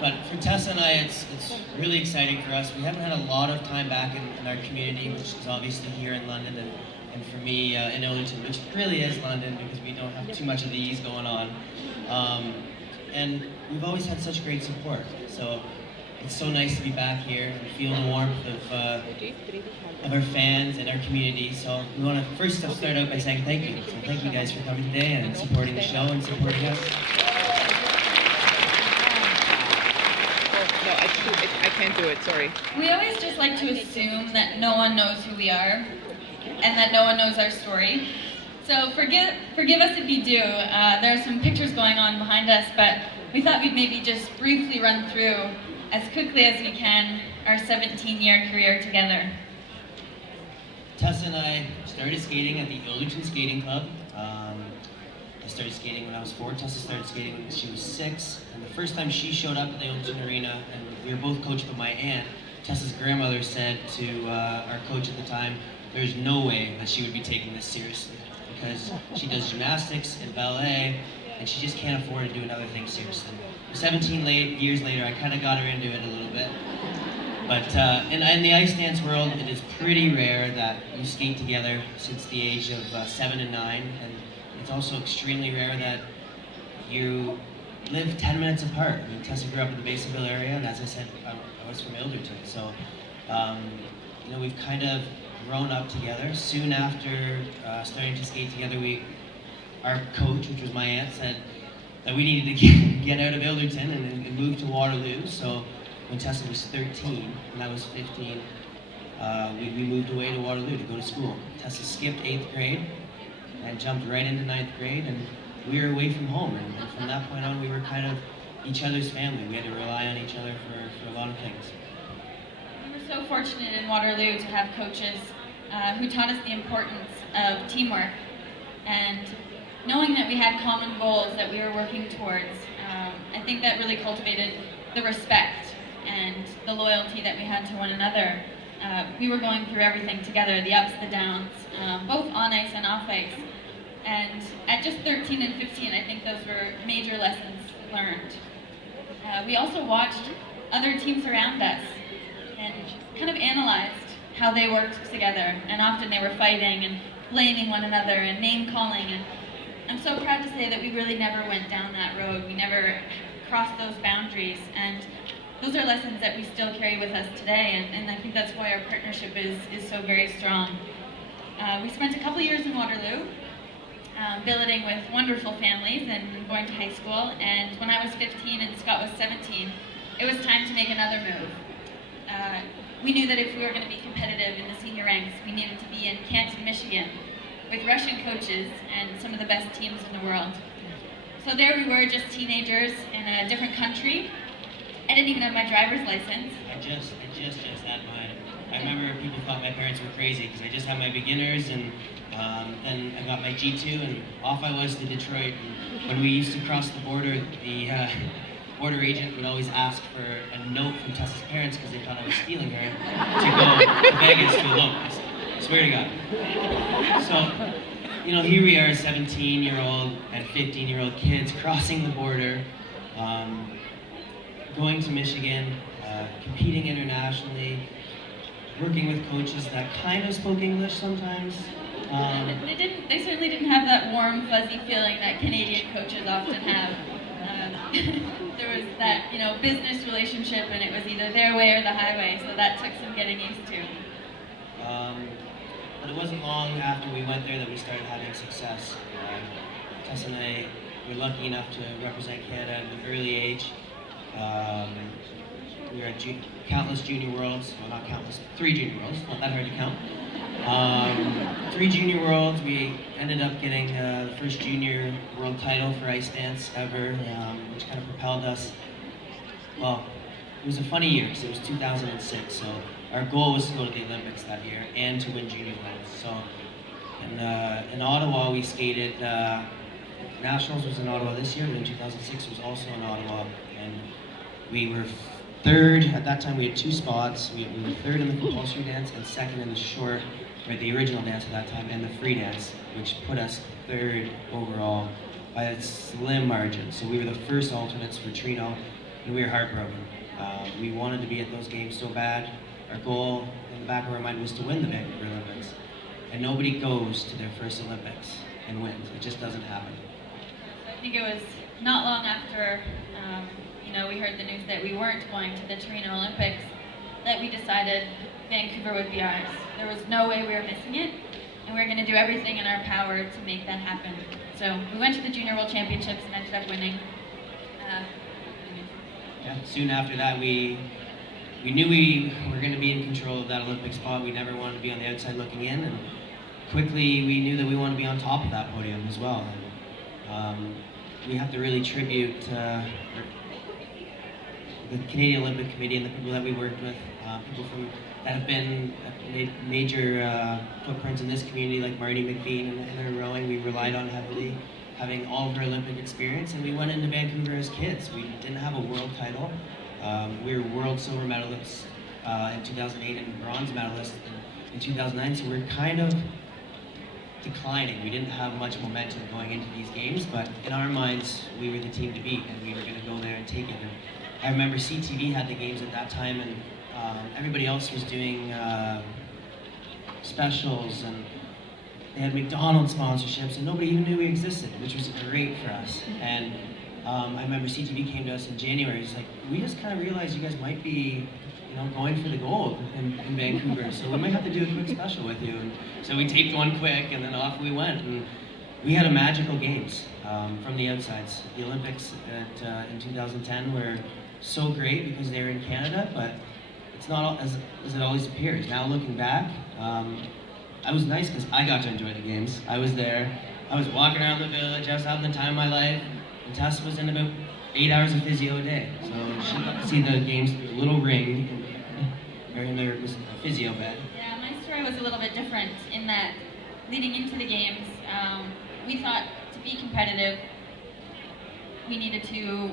But for Tessa and I, it's really exciting for us. We haven't had a lot of time back in our community, which is obviously here in London, and for me in Ilderton, which really is London because we don't have too much of these going on. Um, and we've always had such great support. So it's so nice to be back here and feel the warmth of our fans and our community. So we want to first start out by saying thank you. So thank you guys for coming today and supporting the show and supporting us. No, I can't do it, sorry. We always just like to assume that no one knows who we are and that no one knows our story. So forgive us if you do. There are some pictures going on behind us, but we thought we'd maybe just briefly run through, as quickly as we can, our 17-year career together. Tessa and I started skating at the Ilderton Skating Club. I started skating when I was 4. Tessa started skating when she was 6. And the first time she showed up at the Ilderton Arena, and we were both coached by my aunt, Tessa's grandmother said to our coach at the time, there's no way that she would be taking this seriously because she does gymnastics and ballet, and she just can't afford to do another thing seriously. 17 years later, I kind of got her into it a little bit. But in the ice dance world, it is pretty rare that you skate together since the age of 7 and 9, and it's also extremely rare that you live 10 minutes apart. I mean, Tessa grew up in the Basinville area, and as I said, I was from Ilderton. So, we've kind of grown up together. Soon after starting to skate together, our coach, which was my aunt, said that we needed to get out of Ilderton and move to Waterloo. So when Tessa was 13 and I was 15, we moved away to Waterloo to go to school. Tessa skipped 8th grade and jumped right into 9th grade, and we were away from home. And from that point on, we were kind of each other's family. We had to rely on each other for a lot of things. We were so fortunate in Waterloo to have coaches who taught us the importance of teamwork and knowing that we had common goals that we were working towards. I think that really cultivated the respect and the loyalty that we had to one another. We were going through everything together, the ups, the downs, both on ice and off ice. And at just 13 and 15, I think those were major lessons learned. We also watched other teams around us and kind of analyzed how they worked together. And often they were fighting and blaming one another and name-calling. And I'm so proud to say that we really never went down that road. We never crossed those boundaries. And those are lessons that we still carry with us today, and I think that's why our partnership is so very strong. We spent a couple years in Waterloo, billeting with wonderful families and going to high school, and when I was 15 and Scott was 17, it was time to make another move. We knew that if we were going to be competitive in the senior ranks, we needed to be in Canton, Michigan, with Russian coaches and some of the best teams in the world. So there we were, just teenagers in a different country. I didn't even have my driver's license. I just had mine. I remember people thought my parents were crazy because I just had my beginners, and then I got my G2, and off I was to Detroit. And when we used to cross the border, the border agent would always ask for a note from Tessa's parents because they thought I was stealing her to go to Vegas to elope. I swear to God. So, here we are, 17-year-old and 15-year-old kids crossing the border. Going to Michigan, competing internationally, working with coaches that kind of spoke English sometimes. They certainly didn't have that warm, fuzzy feeling that Canadian coaches often have. There was that, business relationship, and it was either their way or the highway, so that took some getting used to. But it wasn't long after we went there that we started having success. Tessa and I were lucky enough to represent Canada at an early age. We were at countless junior worlds, well not countless, 3 junior worlds, not that hard to count. 3 junior worlds, we ended up getting the first junior world title for ice dance ever, which kind of propelled us. Well, it was a funny year because it was 2006, so our goal was to go to the Olympics that year and to win junior worlds. So in Ottawa we skated, Nationals was in Ottawa this year, but in 2006 was also in Ottawa, and we were 3rd. At that time we had 2 spots. We were 3rd in the compulsory dance and 2nd in the short, or the original dance at that time, and the free dance, which put us 3rd overall by a slim margin. So we were the first alternates for Trino and we were heartbroken. We wanted to be at those games so bad. Our goal in the back of our mind was to win the Vancouver Olympics. And nobody goes to their first Olympics and wins. It just doesn't happen. I think it was not long after, we heard the news that we weren't going to the Torino Olympics that we decided Vancouver would be ours. There was no way we were missing it, and we were going to do everything in our power to make that happen. So we went to the Junior World Championships and ended up winning. Soon after that, we knew we were going to be in control of that Olympic spot. We never wanted to be on the outside looking in, and quickly we knew that we wanted to be on top of that podium as well. And, we have to really tribute the Canadian Olympic Committee and the people that we worked with, people that have been made major footprints in this community, like Marty McBean and her rowing. We relied on heavily, having all of her Olympic experience, and we went into Vancouver as kids. We didn't have a world title. We were world silver medalists in 2008 and bronze medalists in 2009, so we're kind of declining. We didn't have much momentum going into these games, but in our minds, we were the team to beat, and we were going to go there and take it. And I remember CTV had the games at that time, and everybody else was doing specials, and they had McDonald's sponsorships, and nobody even knew we existed, which was great for us. And I remember CTV came to us in January. It's like, we just kind of realized you guys might be, going for the gold in Vancouver, so we might have to do a quick special with you. And so we taped one quick, and then off we went. And we had a magical games from the outsides. The Olympics in 2010 were so great because they were in Canada, but it's not as it always appears. Now looking back, I was nice because I got to enjoy the games. I was there. I was walking around the village. I was having the time of my life. And Tessa was in about 8 hours of physio a day. So she got to see the games through a little ring. And there was a physio bed. Yeah, my story was a little bit different in that leading into the games, we thought to be competitive, we needed to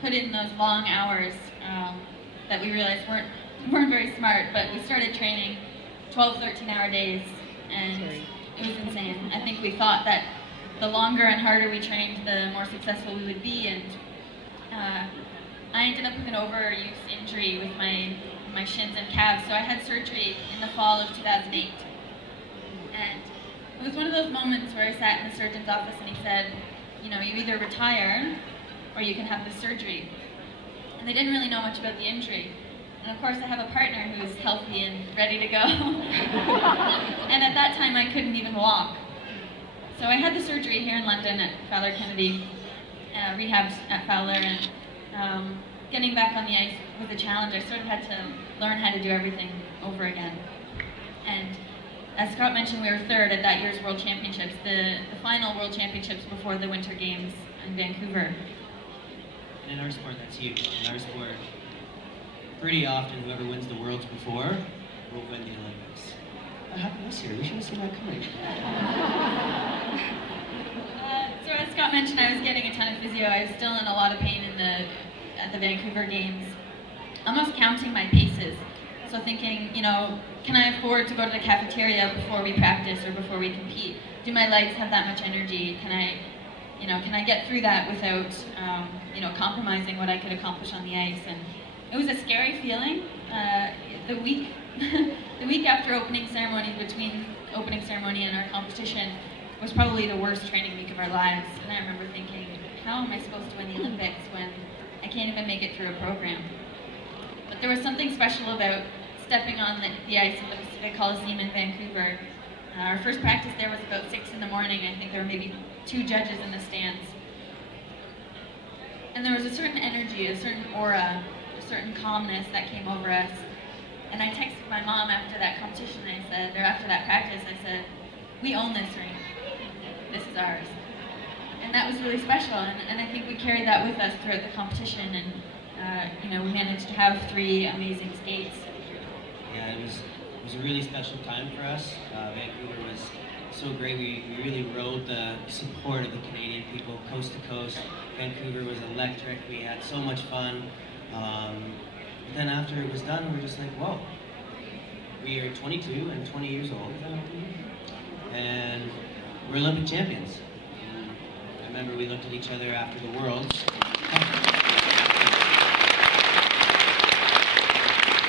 put in those long hours that we realized weren't very smart, but we started training 12, 13-hour days, and it was insane. I think we thought that the longer and harder we trained, the more successful we would be, and I ended up with an overuse injury with my shins and calves, so I had surgery in the fall of 2008. And it was one of those moments where I sat in the surgeon's office and he said, you either retire or you can have the surgery. And they didn't really know much about the injury. And of course I have a partner who's healthy and ready to go. And at that time I couldn't even walk. So I had the surgery here in London at Fowler Kennedy, rehabbed at Fowler, and getting back on the ice was a challenge. I sort of had to learn how to do everything over again. And as Scott mentioned, we were third at that year's World Championships, the final World Championships before the Winter Games in Vancouver. And in our sport, that's huge. In our sport, pretty often whoever wins the Worlds before will win the Olympics. What happened this year? We should have seen that coming. So as Scott mentioned, I was getting a ton of physio. I was still in a lot of pain at the Vancouver Games, almost counting my paces. So thinking, can I afford to go to the cafeteria before we practice or before we compete? Do my legs have that much energy? Can I get through that without, compromising what I could accomplish on the ice? And it was a scary feeling. The week, the week after opening ceremony, between opening ceremony and our competition, was probably the worst training week of our lives. And I remember thinking, how am I supposed to win the Olympics when I can't even make it through a program? But there was something special about stepping on the ice at the Pacific Coliseum in Vancouver. Our first practice there was about 6 in the morning. I think there were maybe 2 judges in the stands. And there was a certain energy, a certain aura, a certain calmness that came over us. And I texted my mom after that competition, or after that practice, I said, we own this ring. This is ours. And that was really special, and I think we carried that with us throughout the competition, and we managed to have 3 amazing skates. Yeah, it was a really special time for us. Vancouver was so great. We really rode the support of the Canadian people coast to coast. Vancouver was electric. We had so much fun. But then after it was done, we were just like, whoa. We are 22 and 20 years old, and we're Olympic champions. I remember we looked at each other after the Worlds,